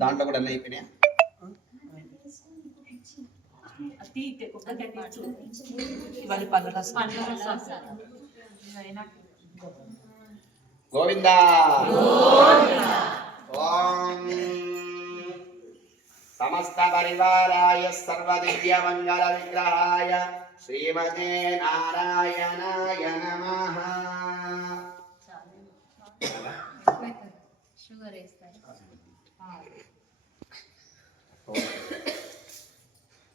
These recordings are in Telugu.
దాంట్లో కూడా అన్నీ అయిపోయినాయా? గోవిందా ఓం సమస్త పరివారాయ సర్వదివ్య మంగళ విగ్రహాయ శ్రీమతే నారాయణాయ నమః.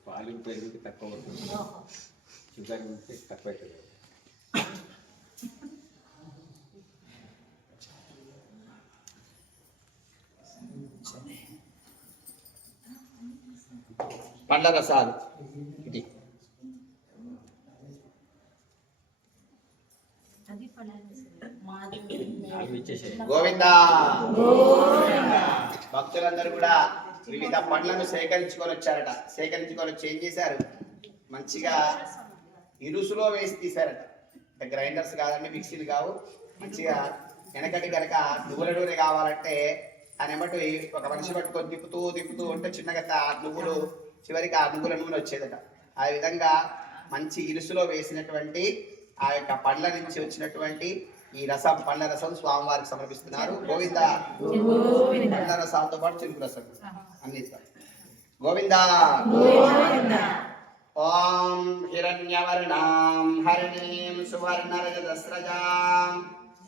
పాలు పెరిగి తక్కువ అవుతుంది, షుగర్ ఉంటే తక్కువ అవుతుంది. పండ్ల రసాలు ఇది గోవిందా. భక్తులందరూ కూడా వివిధ పండ్లను సేకరించుకొని వచ్చారట. సేకరించుకొని వచ్చి ఏం చేశారు, మంచిగా ఇరుసులో వేసి తీశారట. గ్రైండర్స్ కాదండి, మిక్సీలు కావు. మంచిగా వెనకటి కనుక నువ్వుల నూనె కావాలంటే అని బట్టి ఒక మనిషి పట్టుకొని తిప్పుతూ తిప్పుతూ ఉంటే చిన్నగా నువ్వులు చివరికి ఆ నువ్వుల నూనె వచ్చేదట. ఆ విధంగా మంచి ఇరుసులో వేసినటువంటి ఆ యొక్క పండ్ల నుంచి వచ్చినటువంటి ఈ రసం, పండ్ల రసం స్వామివారికి సమర్పిస్తున్నారు. గోవింద. పండ్ల రసాలతో పాటు చెరుకు రసం అన్ని గోవిందా. ఓం హిరణ్యవర్ణాం హరిణీం సువర్ణరజతస్రజాం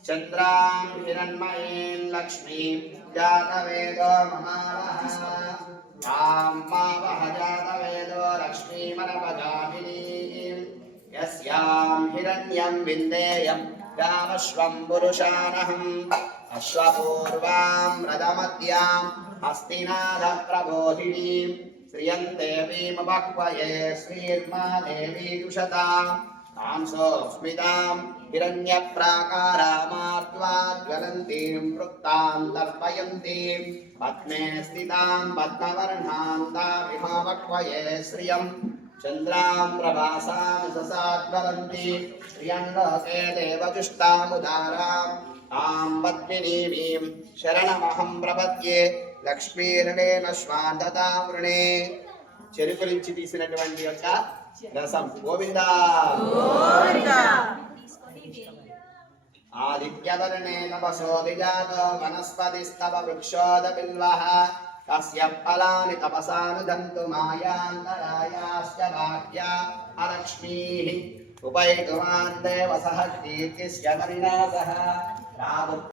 చంద్రాం హిరణ్మయీం లక్ష్మీం జాతవేదో మహావహ తాం మావహ జాతవేదో లక్ష్మీమనపగామినీం యస్యాం హిరణ్యం విందేయం రామశ్వం పురుషానహం అశ్వపూర్వాం రథమద్యాం హస్తినాథ ప్రబోధినీం శ్రియంతే భీమభక్వయే శ్రీర్మా దేవీ దుషతాం కాంసోస్మితాం హిరణ్యప్రాకారామార్త్వాజ్వలంతీం వృత్తాం తర్పయంతీం పద్మే స్థితాం పద్మవర్ణాం తామిహావక్వయే శ్రియం చంద్రాం ప్రభాసాం ససాద్వలంతి శ్రియం లోకే దేవదుష్టాముదారాం తాం పద్మినీమీం శరణమహం ప్రపద్యే లక్ష్మీరణేన శ్వాందతామృణే. చెరుకు నుంచి తీసినటువంటి యొక్క రసం. గోవిందా. ఆదిత్యవర్ణే తపసోదిజాతో వనస్పతిస్తవ వృక్షోద బిల్వః తస్య ఫలాని తపసానుదంతు మాయాంతరాయాశ్చ బాహ్యా అలక్ష్మీః ఉపైతుమాన్ దేవసః కీర్తిస్య పరిణాసః.